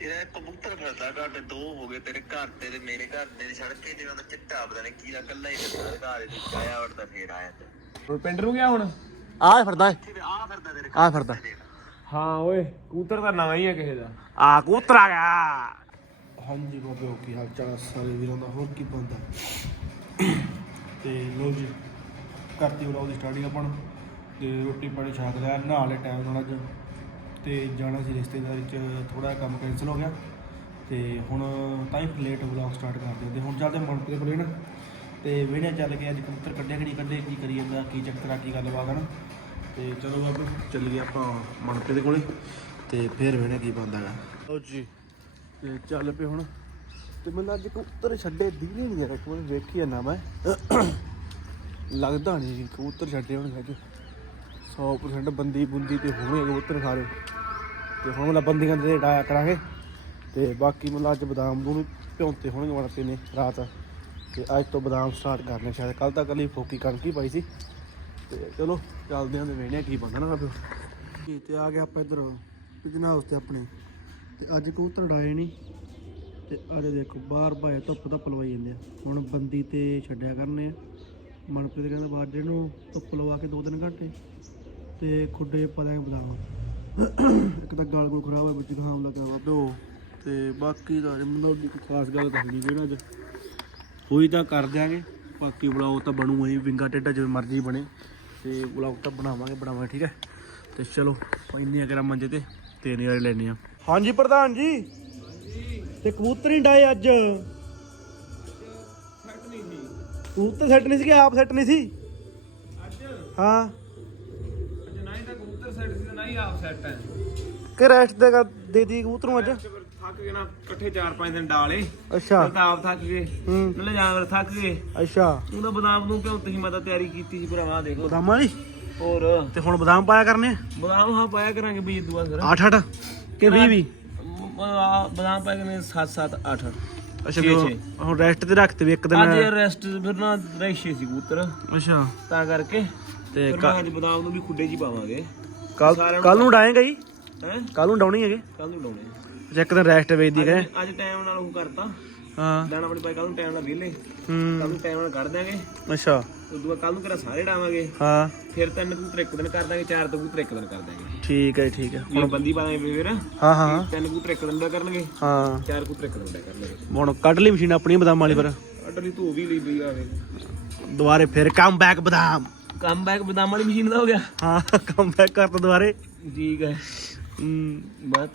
ਤੇਰਾ ਕਬੂਤਰ ਫਿਰਦਾ ਘਾਟੇ ਦੋ ਹੋ ਗਏ ਤੇਰੇ ਘਰ ਤੇ ਤੇ ਮੇਰੇ ਘਰ ਦੇ ਸੜਕੇ ਤੇ ਉਹਦਾ ਚਿੱਟਾ ਪਤਾ ਨਹੀਂ ਕੀ ਦਾ ਕੱਲਾ ਹੀ ਫਿਰਦਾ ਘਰ ਦੇ ਆਇਆ ਵੜਦਾ ਫੇਰ ਆਇਆ ਤੇ। ਹੁਣ ਪਿੰਡ ਨੂੰ ਗਿਆ ਹੁਣ? ਆ ਫਿਰਦਾ ਤੇ ਆ ਫਿਰਦਾ ਤੇਰੇ ਆ ਫਿਰਦਾ। ਹਾਂ ਓਏ ਕਬੂਤਰ ਤਾਂ ਨਵਾਂ ਹੀ ਆ ਕਿਸੇ ਦਾ। ਆ ਕਬੂਤਰ ਆ ਗਿਆ। ਹਾਂਜੀ ਬਾਬੇ ਹੋ ਕੀ ਹਾਲ ਚਾਲ ਆ ਸਾਰੇ ਵੀਰਾਂ ਦਾ ਹੋਰ ਕੀ ਬੰਦਾ ਤੇ ਲੋ ਜੀ ਕਰਤੀ ਵਲੌਗ ਦੀ ਸਟਾਰਟਿੰਗ ਆਪਾਂ ਨੂੰ ਤੇ ਰੋਟੀ ਪਾਣੀ ਛਕ ਲਿਆ ਨਹਾ ਲੈ ਟਾਈਮ ਨਾਲ ਅੱਜ। ਤੇ ਜਾਣਾ ਸੀ ਰਿਸ਼ਤੇਦਾਰੀ ਚ ਥੋੜਾ ਕੰਮ ਕੈਨਸਲ ਹੋ ਗਿਆ। ਤੇ ਹੁਣ ਤਾਂ ਹੀ ਲੇਟ ਵਲੌਗ ਸਟਾਰਟ ਕਰਦੇ ਹਾਂ ਤੇ ਹੁਣ ਚੱਲਦੇ ਮਨਪ੍ਰੀਤ ਕੋਲੇ ਨਾ। ਤੇ ਵੀਡੀਓ ਚੱਲ ਕੇ ਅੱਜ ਕਬੂਤਰ ਕੱਢਿਆ ਕਿ ਨਹੀਂ ਕੱਢੇ, ਕੀ ਕਰੀ ਜਾਂਦਾ, ਕੀ ਚੱਕਰ ਆ, ਕੀ ਗੱਲਬਾਤ ਆ ਨਾ। ਤੇ ਚਲੋ ਬਾਬੇ, ਚੱਲੀਏ ਆਪਾਂ ਮਨਪ੍ਰੀਤ ਕੋਲੇ। ਤੇ ਫੇਰ ਵੇਣੇ ਕੀ ਬੰਦਾ ਹੈਗਾ। ਲਓ ਜੀ, ਤੇ ਚੱਲ ਪਏ ਹੁਣ। ਤੇ ਮੈਨੂੰ ਅੱਜ ਕਬੂਤਰ ਛੱਡੇ ਦਿਖਦੇ ਨਹੀਂ ਯਾਰ ਇੱਕ ਵਾਰ ਵੇਖੀ ਜਾਂਦਾ ਮੈਂ। ਲੱਗਦਾ ਨਹੀਂ ਕਬੂਤਰ ਛੱਡੇ ਹੋਣਗੇ ਅੱਜ। 100% ਬੰਦੀ ਬੁੰਦੀ ਤੇ ਹੋਣੇ ਕਬੂਤਰ ਸਾਰੇ। ਤੇ ਹੁਣ ਮਤਲਬ ਬੰਦੀਆਂ ਦੇ ਡਾਇਆ ਕਰਾਂਗੇ। ਤੇ ਬਾਕੀ ਮਤਲਬ ਅੱਜ ਬਦਾਮ ਨੂੰ ਭਿਉਂਤੇ ਹੋਣਗੇ ਮਤਲਬ ਨੇ ਰਾਤ। ਤੇ ਅੱਜ ਤੋਂ ਬਦਾਮ ਸਟਾਰਟ ਕਰਨੇ ਸ਼ਾਇਦ। ਕੱਲ ਤੱਕ ਲਈ ਫੋਕੀ ਕਣਕ ਹੀ ਪਾਈ ਸੀ। ਤੇ ਚਲੋ, ਚੱਲਦੇ ਆਂ ਤੇ ਵੇਖਦੇ ਕੀ ਬਣਦਾ ਨਾ ਫਿਰ। ਤੇ ਆ ਗਿਆ ਆਪਾਂ ਇੱਧਰ। ਪਿਜਨਾ ਹਾਊਸ ਤੇ ਆਪਣੇ। ਤੇ ਅੱਜ ਕਬੂਤਰ ਡਾਏ ਨਹੀਂ ਤੇ ਅੱਜ ਦੇਖੋ, ਬਾਹਰ ਭਾਏ ਧੁੱਪ ਧੁੱਪ ਲਵਾਈ ਜਾਂਦੇ ਆ। ਹੁਣ ਬੰਦੀ ਤੇ ਛੱਡਿਆ ਕਰਨੇ ਆ। ਮਨਪ੍ਰੀਤ ਕਹਿੰਦਾ ਬਾਅਦ ਜੇ ਨੂੰ ਧੁੱਪ ਲਵਾ ਕੇ 2-3 ਘੰਟੇ। ਤੇ ਖੁੱਡੇ ਪਾ ਦਾਂਗੇ ਬਦਾਮ ਇੱਕ ਤਾਂ ਗਲ ਗੁਲ ਖਰਾਬ ਹੋਇਆ ਵਿੱਚ ਗਾਮ ਲੱਗਾ ਵਾ ਪਿਓ ਤੇ ਬਾਕੀ ਤਾਂ ਮੈਨੂੰ ਦੀ ਕੋਈ ਖਾਸ ਗੱਲ ਤਾਂ ਨਹੀਂ ਜਿਹੜਾ ਅੱਜ। ਹੋਈ ਤਾਂ ਕਰ ਦਿਆਂਗੇ। ਬਾਕੀ ਬਲੌਗ ਤਾਂ ਬਣੂ ਹੀ ਵਿੰਗਾ ਟੇਡਾ ਜਿਵੇਂ ਮਰਜ਼ੀ ਬਣੇ। ਤੇ ਬਲੌਗ ਤਾਂ ਬਣਾਵਾਂਗੇ ਬਣਾਵਾਂਗੇ ਠੀਕ ਹੈ? ਤੇ ਚਲੋ ਇੰਨੇ ਅਗਰ ਮੰਜੇ ਤੇ ਤੇ ਨਜ਼ਾਰੇ ਲੈਣੇ ਆ। ਹਾਂਜੀ ਪ੍ਰਧਾਨ ਜੀ। ਤੇ ਕਬੂਤਰ ਹੀ ਡਾਏ ਅੱਜ। ਕਬੂਤਰ ਸੈੱਟ ਨਹੀਂ ਸੀ ਕਿ ਆਪ ਸੈੱਟ ਨਹੀਂ ਸੀ? ਅੱਜ। ਹਾਂ ਅੱਜ ਨਾ ਹੀ ਤਾਂ ਕਬੂਤਰ ਸੈੱਟ ਸੀ ਤੇ ਨਾ ਹੀ ਆਪ ਸੈੱਟ ਹੈ। ਕਿ ਰੈਸਟ ਦੇ ਦੇ ਦੀ ਕਬੂਤਰ ਨੂੰ ਅੱਜ ਥੱਕ ਗਏ ਨਾ ਇਕੱਠੇ 4-5 ਦਿਨ ਡਾਲੇ। ਅੱਛਾ। ਤਾਂ ਆਪ ਥੱਕ ਗਏ। ਹੂੰ। ਨਾਲੇ ਜਾਨਵਰ ਥੱਕ ਗਏ। ਅੱਛਾ। ਉਹਦਾ ਬਦਾਮ ਨੂੰ ਕਿਉਂ ਤੁਸੀਂ ਮੈਂ ਤਾਂ ਤਿਆਰੀ ਕੀਤੀ ਸੀ ਭਰਾਵਾ ਦੇਖੋ। ਬਦਾਮਾਂ ਵਾਲੀ? ਹੋਰ। ਤੇ ਹੁਣ ਬਦਾਮ ਪਾਇਆ ਕਰਨੇ ਬਦਾਮ ਹਾਂ ਪਾਇਆ ਕਰਾਂਗੇ ਬੀਜ ਦੁਆ ਫਿਰ। 8 8 ਕਿ 20 20 ਮ- ਆ ਬਦਾਮ ਪਾਇਆ ਕਰਾਂਗੇ 7 7 8 ਅੱਛਾ ਛੇ। ਹੁਣ ਰੈਸਟ ਤੇ ਰੱਖਤੇ ਵੀ ਇੱਕ ਦਿਨ ਅੱਜ ਰੈਸਟ ਫਿਰ ਨਾ ਰੈਸ਼ੇ ਸੀ ਕਬੂਤਰ। ਅੱਛਾ। ਤਾਂ ਕਰਕੇ ਤੇ ਫਿਰ ਅੱਜ ਬਦਾਮ ਨੂੰ ਵੀ ਖੁੱਡੇ ਹੀ ਪਾਵਾਂਗੇ। ਕੱਲ ਕੱਲ ਨੂੰ ਡਾਏਗਾ ਜੀ? ਹੈ? ਕੱਲ ਨੂੰ ਡਾਉਣੀ ਹੈਗੇ? ਕੱਲ ਨੂੰ ਡਾਉਣੇ ਅੱਛਾ ਇੱਕ ਦਿਨ ਰੈਸਟ ਵੇਚਦੀ ਕਰੇ ਅੱਜ- ਅੱਜ ਟਾਈਮ ਨਾਲ ਉਹ ਕਰਤਾ। ਹਾਂ। ਦਾਣਾ ਬੜੀ ਪਾਈ ਕੱਲ ਨੂੰ ਟਾਈਮ ਨਾਲ ਵਿਹਲੇ। ਕੱਲ ਨੂੰ ਟਾਈਮ ਨਾਲ ਕੱਢ ਦਿਆਂਗੇ। ਅੱਛਾ। ਉਦੋਂ ਕੱਲ ਨੂੰ ਕਿਹੜਾ ਸਾਰੇ ਡਾਵਾਂਗੇ ਹਾਂ। ਫਿਰ ਤਿੰਨ ਕਬੂਤਰ ਇੱਕ ਦਿਨ ਕਰ ਦਾਂਗੇ ਚਾਰ ਕਬੂਤਰ ਇੱਕ ਦਿਨ ਕਰ ਦਾਂਗੇ ਠੀਕ ਹੈ ਠੀਕ ਹੈ। ਹੁਣ ਬੰਦੀ ਪਾ ਦਾਂਗੇ ਫਿਰ। ਹਾਂ ਹਾਂ। ਤਿੰਨ ਕਬੂਤਰ ਇੱਕ ਦਿਨ ਦਾ ਕਰਨਗੇ। ਹਾਂ। ਚਾਰ ਕਬੂਤਰ ਇੱਕ ਦਿਨ ਦਾ ਕਰਨਗੇ। ਹੁਣ ਕੱਢ ਲਈ ਮਸ਼ੀਨ ਆਪਣੀ ਬਦਾਮ ਵਾਲੀ ਪਰ ਅਟਲੀ ਧੋ ਵੀ ਲਈ ਬਈ ਆਵੇ ਦੁਬਾਰੇ ਫਿਰ ਕਮ ਬੈਕ ਬਦਾਮ। ਕੰਮ ਬੈਕ ਬਦਾਮ ਵਾਲੀ ਮਸ਼ੀਨ ਦਾ ਹੋ ਗਿਆ। ਹਾਂ ਕਮ ਬੈਕ ਕਰ ਤਾ ਦੁਬਾਰੇ। ਠੀਕ ਹੈ। ਹੂੰ, ਬਸ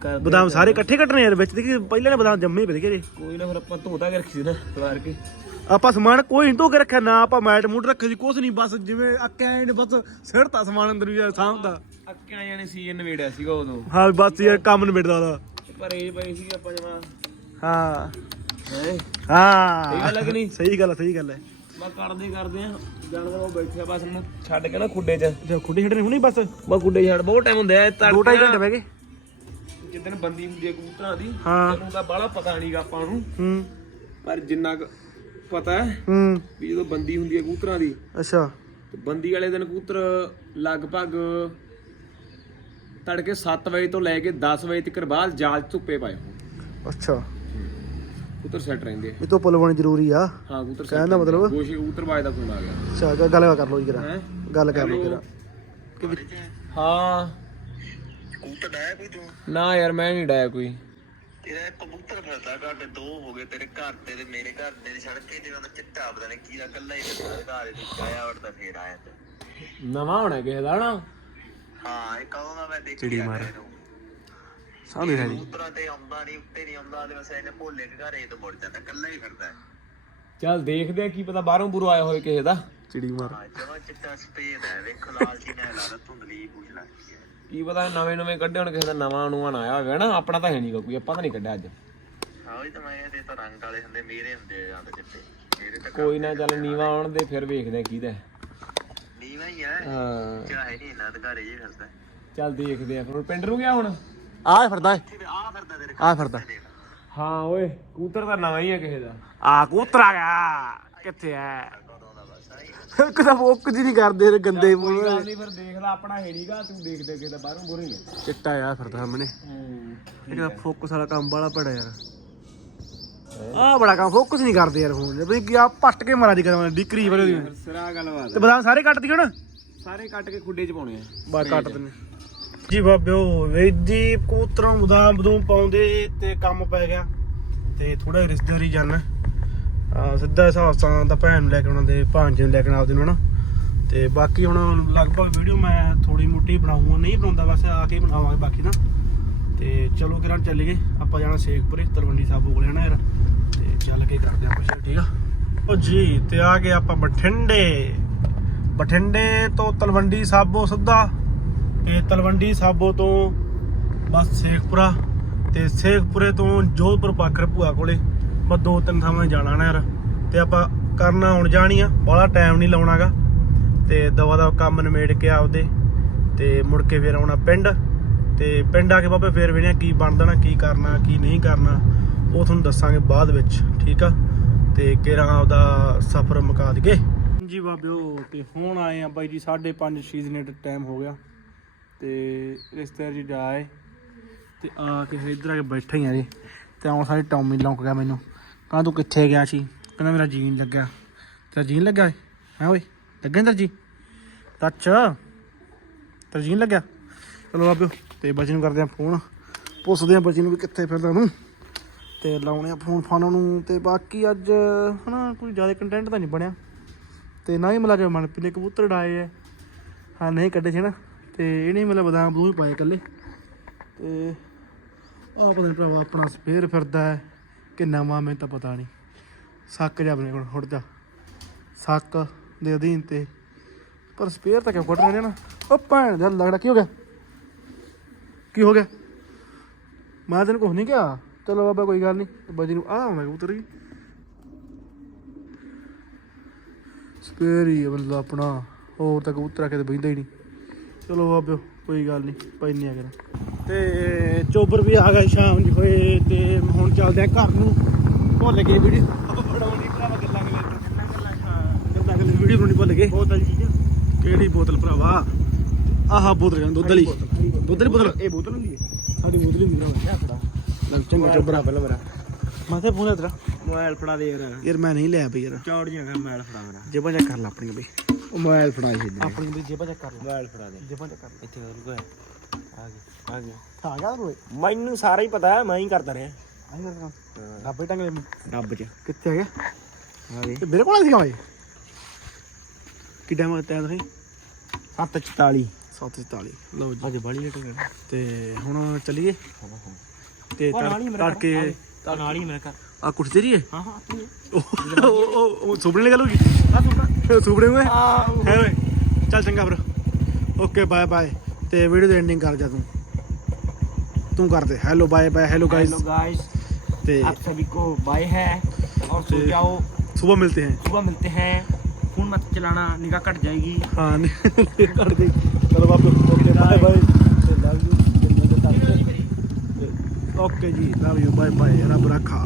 ਕਰ ਦੇ। ਬਦਾਮ ਸਾਰੇ ਇਕੱਠੇ ਕੱਟਣੇ ਯਾਰ ਵਿੱਚ ਦੇ ਪਹਿਲਾਂ ਨੇ ਬਦਾਮ ਜੰਮੇ ਪਏ ਜੀ। ਕੋਈ ਨਾ ਫਿਰ ਆਪਾਂ ਧੋਤਾ ਕੇ ਰੱਖੀ ਸੀ ਨਾ ਸਵਾਰ ਕੇ। ਆਪਾਂ ਸਮਾਨ ਕੋਈ ਨਹੀਂ ਧੋ ਕੇ ਰੱਖਿਆ ਨਾ ਆਪਾਂ ਮੈਟ ਮੂਟ ਰੱਖੇ ਸੀ ਕੁਛ ਨਹੀਂ ਬਸ ਜਿਵੇਂ ਅੱਕਿਆ ਨੇ ਬਸ ਸਿਰਤਾ ਸਮਾਨ ਅੰਦਰ ਹੀ ਸਾਂਭਦਾ ਅੱਕਿਆਂ ਜਾਣੇ ਸੀ ਨਵੇੜਿਆ ਸੀਗਾ ਉਦੋਂ। ਹਾਂ ਵੀ ਬਸ ਯਾਰ ਕੰਮ ਨਿਬੜਦਾ ਉਹਦਾ। ਪਰ ਇਹ ਪਈ ਸੀ ਆਪਾਂ ਜਮਾ। ਹਾਂ। ਹੈ? ਹਾਂ। ਸਹੀ ਗੱਲ ਹੈ ਕਿ ਨਹੀਂ? ਸਹੀ ਗੱਲ ਹੈ ਸਹੀ ਗੱਲ ਹੈ ਮੈਂ ਕਰਦੇ ਕਰਦੇ ਆ ਜਾਨਵਰ ਉਹ ਬੈਠਿਆ ਬਸ ਉਹਨੂੰ ਛੱਡ ਕੇ ਨਾ ਖੁੱਡੇ 'ਚ। ਜੇ ਖੁੱਡੀ ਛੱਡਣੀ ਹੁਣੀ ਬਸ? ਮੈਂ ਖੁੱਡੇ 'ਚ ਛੱਡ ਬਹੁਤ ਟਾਈਮ ਹੁੰਦਾ ਹੈ ਦੋ ਢਾਈ ਘੰਟੇ ਬਹਿ ਗਏ। ਜਿੱਦਣ ਬੰਦੀ ਹੁੰਦੀ ਹੈ ਕਬੂਤਰਾਂ ਦੀ ਹਾਂ। ਤੈਨੂੰ ਤਾਂ ਬਾਹਲਾ ਪਤਾ ਨਹੀਂਗਾ ਆਪਾਂ ਨੂੰ। ਹੂੰ। ਪਰ ਜਿੰਨਾ ਪਤਾ ਹੈ ਹੂੰ। ਵੀ ਜਦੋਂ ਬੰਦੀ ਹੁੰਦੀ ਹੈ ਕਬੂਤਰਾਂ ਦੀ ਅੱਛਾ। ਤੇ ਬੰਦੀ ਵਾਲੇ ਦਿਨ ਕਬੂਤਰ ਲਗਭਗ ਤੜਕੇ 7 ਵਜੇ ਤੋਂ ਲੈ ਕੇ 10 ਵਜੇ ਤੱਕ ਬਾਅਦ ਜਾਲ ਧੁੱਪੇ ਪਾਏ ਅੱਛਾ। ਕਬੂਤਰ ਸੈੱਟ ਰਹਿੰਦੇ ਆ। ਇਹ ਤੋਂ ਪੁਲਵਣ ਜ਼ਰੂਰੀ ਆ। ਹਾਂ ਕਬੂਤਰ ਕਹਿਣ ਦਾ ਮਤਲਬ? ਗੋਸ਼ੇ ਕਬੂਤਰ ਬਾਜ ਦਾ ਫੋਨ ਆ ਗਿਆ। ਅੱਛਾ ਗ- ਗੱਲ ਕਰ ਲਓ ਜੀ ਹੈ? ਗੱਲ ਕਰ ਲਓ ਜਰਾ। ਹਾਂ। ਕਬੂਤਰ ਡਾਇਆ ਕੋਈ ਤੂੰ? ਨਾ ਯਾਰ ਮੈਂ ਨਹੀਂ ਡਾਇਆ ਕੋਈ। ਤੇਰਾ ਕਬੂਤਰ ਫਿਰਦਾ ਘਾਟੇ ਦੋ ਹੋ ਗਏ ਤੇਰੇ ਘਰ ਤੇ ਤੇ ਮੇਰੇ ਘਰ ਦੇ ਸੜਕੇ ਤੇ ਉਹਦਾ ਚਿੱਟਾ ਪਤਾ ਨਹੀਂ ਕੀ ਦਾ ਕੱਲਾ ਹੀ ਫਿਰਦਾ ਘਰ ਦੇ ਆਇਆ ਵੜਦਾ ਫੇਰ ਆਇਆ ਤੇ। ਨਵਾਂ ਹੋਣਾ ਕਿਸੇ ਦਾ ਨਾ। ਹਾਂ ਇਹ ਕਦੋਂ ਦਾ ਮੈਂ ਦੇਖੀ ਚਿੜੀ ਮਾਰ। ਸਾਹਮਣੇ ਹੈ ਜੀ ਕਬੂਤਰਾਂ ਤੇ ਆਉਂਦਾ ਨਹੀਂ ਉੱਤੇ ਨਹੀਂ ਆਉਂਦਾ ਤੇ ਵੈਸੇ ਇਹਨੇ ਭੋਲੇ ਦੇ ਘਰੇ ਤੋਂ ਮੁੜ ਜਾਂਦਾ ਕੱਲਾ ਹੀ ਫਿਰਦਾ ਹੈ। ਚੱਲ ਦੇਖਦੇ ਆ ਕੀ ਪਤਾ ਬਾਹਰੋਂ ਬੁਰੋ ਆਇਆ ਹੋਵੇ ਕਿਸੇ ਦਾ। ਚਿੜੀ ਮਾਰ। ਹਾਂ ਜਮਾ ਚਿੱਟਾ ਸਪੇਦ ਹੈ ਵੇਖੋ ਲਾਲ ਜੀ ਨੇ ਲਾ ਧੁੰਦਲੀ ਪੂਛ ਲੱਗੀ ਹੈ। ਕੀ ਪਤਾ ਨਵੇਂ ਨਵੇਂ ਕੱਢੇ ਹੁਣ ਕਿਸੇ ਦਾ ਨਵਾਂ ਨੂੰਆ ਆਇਆ ਹੋਵੇ ਨਾ ਆਪਣਾ ਤਾਂ ਹੈ ਨਹੀਂਗਾ ਕੋਈ ਆਪਾਂ ਤਾਂ ਨਹੀਂ ਕੱਢਿਆ ਅੱਜ। ਹਾਂ ਉਹੀ ਤਾਂ ਮੈਂ ਇਹਦੇ ਤਾਂ ਰੰਗ ਵਾਲੇ ਹੁੰਦੇ ਮੇਰੇ ਹੁੰਦੇ ਆ ਜਾਂ ਤਾਂ ਚਿੱਟੇ। ਮੇਰੇ ਤਾਂ ਕੋਈ ਨਾ ਚੱਲ ਨੀਵਾ ਆਉਣ ਦੇ ਫਿਰ ਵੇਖਦੇ ਆ ਕਿਹਦਾ ਹੈ। ਨੀਵਾ ਹੀ ਹੈ ਹਾਂ। ਚਾਹੇ ਨਹੀਂ ਇਹਨਾਂ ਦੇ ਘਰੇ ਹੀ ਫਿਰਦਾ ਹੈ। ਚੱਲ ਦੇਖਦੇ ਆ ਫਿਰ ਹੁਣ ਪਿੰਡ ਨੂੰ ਗਿਆ ਹੁਣ? ਆ ਫਿਰਦਾ ਏ। ਇੱਥੇ ਆ ਫਿਰਦਾ ਤੇਰੇ ਆ ਫਿਰਦਾ। ਹਾਂ ਓਏ ਕਬੂਤਰ ਤਾਂ ਨਵਾਂ ਹੀ ਆ ਕਿਸੇ ਦਾ। ਆ ਕਬੂਤਰ ਆ ਗਿਆ ਕਿੱਥੇ ਐ ਇੱਕ ਤਾਂ ਫੋਕ ਜੀ ਨਹੀਂ ਕਰਦੇ ਇਹ ਗੰਦੇ ਕੋਈ ਮੂੰਹ। ਗੱਲ ਨਹੀਂ ਫਿਰ ਦੇਖ ਲੈ ਆਪਣਾ ਹੈ ਨਹੀਂਗਾ ਤੂੰ ਦੇਖ ਦੇ ਕਿਸੇ ਦਾ ਬਾਹਰੋਂ ਬੁਰੇ ਹੀ ਹੈ ਚਿੱਟਾ ਆ ਫਿਰਦਾ ਸਾਹਮਣੇ। ਇਹਦਾ ਫੋਕਸ ਵਾਲਾ ਕੰਮ ਬੜਾ ਪੜਾ ਯਾਰ। ਆਹ ਬੜਾ ਕੰਮ ਫੋਕਸ ਨਹੀਂ ਕਰਦੇ ਯਾਰ ਹੁਣ ਬਈ ਕੀ ਆ ਪੱਟ ਕੇ ਮਾਰਾ ਦੀ ਕਰਾਂ ਡਿਕਰੀ ਵਾਲੇ ਦੀ। ਸਿਰਾ ਗੱਲਬਾਤ ਤੇ ਬਦਾਮ ਸਾਰੇ ਕੱਟ ਦੀ ਹੁਣ? ਸਾਰੇ ਕੱਟ ਕੇ ਖੁੱਡੇ ਚ ਪਾਉਣੇ ਆ। ਬਾ ਕੱਟ ਦਿੰਨੇ ਜੀ ਬਾਬਿਓ, ਵੇਦੀ ਕੂਤਰੋਂ ਬਦਾਮ ਬਦੂਮ ਪਾਉਂਦੇ ਤੇ ਕੰਮ ਪੈ ਗਿਆ ਤੇ ਥੋੜਾ ਰਿਸ਼ਤੇਦਾਰੀ ਜਾਣਾ। ਸਿੱਧਾ ਹਿਸਾਬ ਦਾ ਭੈਣ ਨੂੰ ਲੈ ਕੇ ਆਉਣਾ ਦੇ ਭਾਂਜੇ ਨੂੰ ਲੈ ਕੇ ਆਪਦੇ ਨੂੰ ਹਨਾ। ਤੇ ਬਾਕੀ ਹੁਣ ਲਗਭਗ ਵੀਡੀਓ ਮੈਂ ਥੋੜੀ ਮੋਟੀ ਬਣਾਉਂਗਾ ਨਹੀਂ ਬਣਾਉਂਦਾ ਬਸ ਆ ਕੇ ਬਣਾਵਾਂਗੇ ਬਾਕੀ ਨਾ ਤੇ ਚਲੋ ਕਿਰਨ ਚੱਲੀਏ, ਆਪਾਂ ਜਾਣਾ ਸ਼ੇਖਪੁਰੇ, ਤਲਵੰਡੀ ਸਾਬੋ ਕੋਲੇ ਹਨਾ ਯਾਰ। ਤੇ ਚੱਲ ਕੇ ਕਰਦੇ ਆਪਾਂ ਕੁਛ, ਠੀਕ ਆ? ਉਹ ਜੀ, ਤੇ ਆ ਗਏ ਆਪਾਂ ਬਠਿੰਡੇ। ਬਠਿੰਡੇ ਤੋਂ ਤਲਵੰਡੀ ਸਾਬੋ ਸਿੱਧਾ। ਤੇ ਤਲਵੰਡੀ ਸਾਬੋ ਤੋਂ ਬਸ ਸ਼ੇਖਪੁਰਾ ਤੇ ਸ਼ੇਖਪੁਰੇ ਤੋਂ ਜੋਧਪੁਰ ਪਾਖਰ ਭੂਆ ਕੋਲੇ। ਬਸ ਦੋ ਤਿੰਨ ਥਾਵਾਂ ਜਾਣਾ ਨਾ ਯਾਰ। ਤੇ ਆਪਾਂ ਕਰਨਾ ਹੁਣ ਜਾਣੀ ਆ ਬੜਾ ਟਾਈਮ ਨਹੀਂ ਲਾਉਣਾਗਾ। ਤੇ ਦਵਾ ਦਾ ਕੰਮ ਨਿਮੇੜ ਕੇ ਆਪਦੇ। ਤੇ ਮੁੜ ਕੇ ਫੇਰ ਆਉਣਾ ਪਿੰਡ। ਤੇ ਪਿੰਡ ਆ ਕੇ ਬਾਬੇ ਫੇਰ ਵੇਖਣਾ ਕੀ ਬਣਦਾ ਨਾ, ਕੀ ਕਰਨਾ, ਕੀ ਨਹੀਂ ਕਰਨਾ। ਉਹ ਤੁਹਾਨੂੰ ਦੱਸਾਂਗੇ ਬਾਅਦ ਵਿੱਚ, ਠੀਕ ਆ? ਤੇ ਕਿਹੜਾ ਆਪਦਾ ਸਫ਼ਰ ਮੁਕਾ ਦਈਏ। ਜੀ ਬਾਬਿਓ, ਤੇ ਹੁਣ ਆਏ ਆ ਬਾਈ ਜੀ 5:30 6 ਮਿੰਟ ਟਾਈਮ ਹੋ ਗਿਆ। ਤੇ ਰਿਸ਼ਤੇਦਾਰ ਜੀ ਜਾ ਆਏ ਤੇ ਆ ਕੇ ਫਿਰ ਇੱਧਰ ਆ ਕੇ ਬੈਠੇ ਹੀ ਆ ਜੀ। ਤੇ ਆਉਂ ਸਾਰੇ ਟੌਮੀ ਲੌਂਕ ਗਿਆ ਮੈਨੂੰ। ਕਹਿੰਦਾ, ਤੂੰ ਕਿੱਥੇ ਗਿਆ ਸੀ? ਕਹਿੰਦਾ, ਮੇਰਾ ਜੀਨ ਲੱਗਿਆ। ਤੇਰਾ ਜੀਨ ਲੱਗਾ ਹੈ ਹੈ ਓਏ? ਲੱਗਿਆ ਨੀ ਤੇਰਾ ਜੀ ਟੱਚ ਤੇਰਾ ਜੀਨ ਲੱਗਿਆ? ਚਲੋ ਬਾਬਿਓ, ਤੇ ਬੱਚੇ ਨੂੰ ਕਰਦੇ ਆ ਫੋਨ। ਪੁੱਛਦੇ ਆ ਬੱਚੇ ਨੂੰ ਵੀ ਕਿੱਥੇ ਫਿਰਦਾ ਨੂੰ ਤੇ ਲਾਉਣੇ ਆ ਫੋਨ ਫਾਨਾਂ ਨੂੰ ਤੇ ਬਾਕੀ ਅੱਜ, ਹਨਾ, ਕੋਈ ਜ਼ਿਆਦਾ ਕੰਟੈਂਟ ਤਾਂ ਨਹੀਂ ਬਣਿਆ। ਤੇ ਨਾ ਹੀ ਮਤਲਬ ਜੋ ਮਨਪ੍ਰੀਤ ਨੇ। ਕਬੂਤਰ ਡਾਏ ਐ ਹਾਂ, ਨਹੀਂ ਕੱਢੇ ਸੀ ਨਾ। ਤੇ ਇਹਨੇ ਮਤਲਬ ਬਦਾਮ ਬਦੂਮ ਹੀ ਪਾਏ ਇਕੱਲੇ। ਤੇ ਆਹ ਪਤਾ ਨਹੀਂ ਭਰਾਵਾ ਆਪਣਾ ਸਪੇਅਰ ਫਿਰਦਾ ਹੈ ਕਿ ਨਵਾਂ, ਮੈਨੂੰ ਤਾਂ ਪਤਾ ਨਹੀਂ ਸੱਕ ਜਾ ਆਪਣੇ ਕੋਲ ਹੁੜ ਜਾ। ਸੱਕ ਦੇ ਅਧੀਨ ਤੇ। ਪਰ ਸਪੇਅਰ ਤਾਂ ਕਿਉਂ ਕੱਢ ਰਹੇ ਨੇ ਨਾ? ਉਹ ਭੈਣ ਦਾ ਲੱਗਦਾ ਕੀ ਹੋ ਗਿਆ? ਕੀ ਹੋ ਗਿਆ? ਮੈਂ ਤੈਨੂੰ ਕੁਝ ਨਹੀਂ ਕਿਹਾ। ਚਲੋ ਬਾਬਾ, ਕੋਈ ਗੱਲ ਨਹੀਂ ਬਾਜੀ ਨੂੰ ਆ ਮੈਂ ਕਬੂਤਰ ਹੀ ਸਪੇਅਰ ਹੀ ਹੈ ਮਤਲਬ ਆਪਣਾ, ਹੋਰ ਤਾਂ ਕਬੂਤਰ ਆ ਕੇ ਬੈਂਦਾ ਹੀ ਨਹੀਂ ਚਲੋ ਬਾਬਿਓ ਕੋਈ ਗੱਲ ਨਹੀਂ ਪੈਨੇ ਆ ਕਰ ਤੇ ਚੋਬਰ ਵੀ ਆ ਗਿਆ ਸ਼ਾਮ ਜੀ ਹੋਏ ਤੇ ਹੁਣ ਚੱਲਦੇ ਆ ਘਰ ਨੂੰ। ਭੁੱਲ ਗਏ ਵੀਡੀਓ ਬਣਾਉਣੀ ਭਰਾਵਾ ਗੱਲਾਂ ਗੱਲਾਂ ਗੱਲਾਂ ਗੱਲਾਂ ਵੀਡੀਓ ਬਣਾਉਣੀ ਭੁੱਲ ਗਏ। ਬੋਤਲ ਜੀ ਕਿਹੜੀ ਬੋਤਲ ਭਰਾਵਾ? ਆਹ ਬੋਤਲ ਕਹਿੰਦਾ ਦੁੱਧ ਵਾਲੀ। ਦੁੱਧ ਵਾਲੀ ਬੋਤਲ? ਇਹ ਬੋਤਲ ਹੁੰਦੀ ਹੈ। ਸਾਡੀ ਬੋਤਲ ਹੁੰਦੀ ਭਰਾਵਾ। ਲੱਗ ਚੰਗਾ ਚੋਬਰਾ ਪਹਿਲਾਂ ਮੇਰਾ। ਮਾਥੇ ਫੋਨ ਤੇਰਾ। ਮੋਬਾਈਲ ਫੜਾ ਦੇ ਯਾਰ। ਯਾਰ ਮੈਂ ਨਹੀਂ ਲਿਆ ਬਈ ਯਾਰ। ਚੌੜ ਜਿਹਾ ਮੋਬਾਈਲ ਫੜਾ ਮੇਰਾ। ਜੇਬਾਂ ਚੈੱਕ ਕਰ ਲੈ ਆਪਣੀਆਂ ਬਈ। ਮੋਬਾਈਲ ਫੜਾ ਦੇ ਆਪਣੀਆਂ ਬਈ ਜੇਬਾਂ ਚੈੱਕ ਕਰ ਲੈ। ਮੋਬਾਈਲ ਫੜਾ ਦੇ। ਜੇਬਾਂ ਚੈੱਕ ਕਰ ਲੈ। ਇੱਥੇ ਹੋਰ ਕੋਈ ਆ। ਗਿਆ ਆ ਗਿਆ ਆ ਗਿਆ ਤੂੰ ਮੈਨੂੰ ਸਾਰਾ ਹੀ ਪਤਾ ਹੈ ਮੈਂ ਹੀ ਕਰਦਾ ਰਿਹਾ। ਆਈ ਕਰ ਡੱਬੇ ਟੰਗ ਲੈ। ਰੱਬ ਚ। ਕਿੱਥੇ ਆ ਗਿਆ? ਆ ਗਏ। ਤੇ ਮੇਰੇ ਕੋਲ ਸੀਗਾ ਓਏ ਕਿ ਟਾਈਮ ਟਾਈਮ ਦੇਖੀ 744 744 ਲਓ ਜੀ। ਅਜੇ ਬੜੀ ਲੇਟ ਹੋ ਗਿਆ। ਤੇ ਹੁਣ ਚੱਲੀਏ। ਤੇ ਉਹ ਨਾਲ ਹੀ ਮੇਰਾ ਤੜਕੇ ਤਾਂ ਨਾਲ ਹੀ ਮੇਰਾ ਘਰ। ਆ ਕੁਛ ਤੇਰੀ ਹੈ ਹਾਂ ਹਾਂ ਆਪਣੀ ਉਹ ਉਹ ਉਹ ਸੁਪਨੇ ਦੀ ਗੱਲ ਹੋ ਗਈ। ਆ ਸੁਪਨਾ ਸੁਪਨੇ ਹੋਏ ਹੈ ਓਏ ਚੱਲ ਚੰਗਾ ਫਿਰ ਓਕੇ ਬਾਏ ਬਾਏ ਤੇ ਵੀਡੀਓ ਦੀ ਐਂਡਿੰਗ ਕਰ ਜਾ ਤੂੰ ਤੂੰ ਕਰ ਦੇ hello bye bye hello guys hello guys ਤੇ आप सभी को बाय है और सो ते- जाओ ਸਵੇਰ ਮਿਲਤੇ हैं सुबह मिलते हैं फोन मत चलाना निगाह कट जाएगी ਹਾਂ ਨਹੀਂ ਕੱਢ ਗਈ ਚਲੋ ਬਾਬੂ ਓਕੇ ਬਾਏ ਬਾਏ ਤੇ ਲਵ ਯੂ ਓਕੇ ਜੀ ਲਵ ਯੂ ਬਾਏ ਬਾਏ ਰੱਬ ਰੱਖਾ